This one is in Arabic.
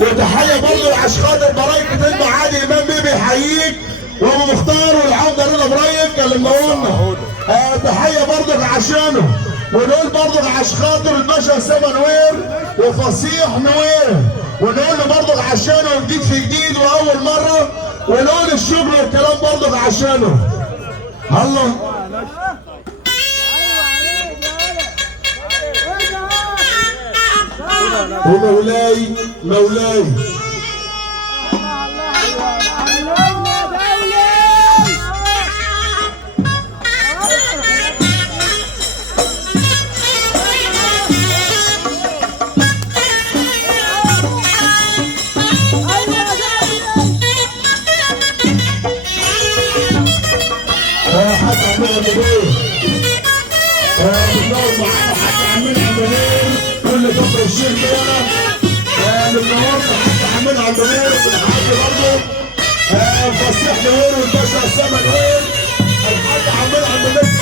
وتحيه برضه لعشان خاطر برايكة المعادي امام بيبي يحييك، وابو مختار والعمده رضا برايك اللي منورنا. تحيه برضه عشانه، ونقول برضه عشان خاطر الباشا اسامه نوير وفصيح نوير، ونقول له برضه عشانه جديد في جديد واول مره، ونقول الشغل والكلام برضه عشانه. الله ومولاي مولاي حتى عمنا منير بنور معانا حتى عمنا منير كل كفر الشيخ كده بنورنا حتى عمنا منير بنحيي برضه فصيح نوير والباشا اسامه نوير الحاج عمنا منير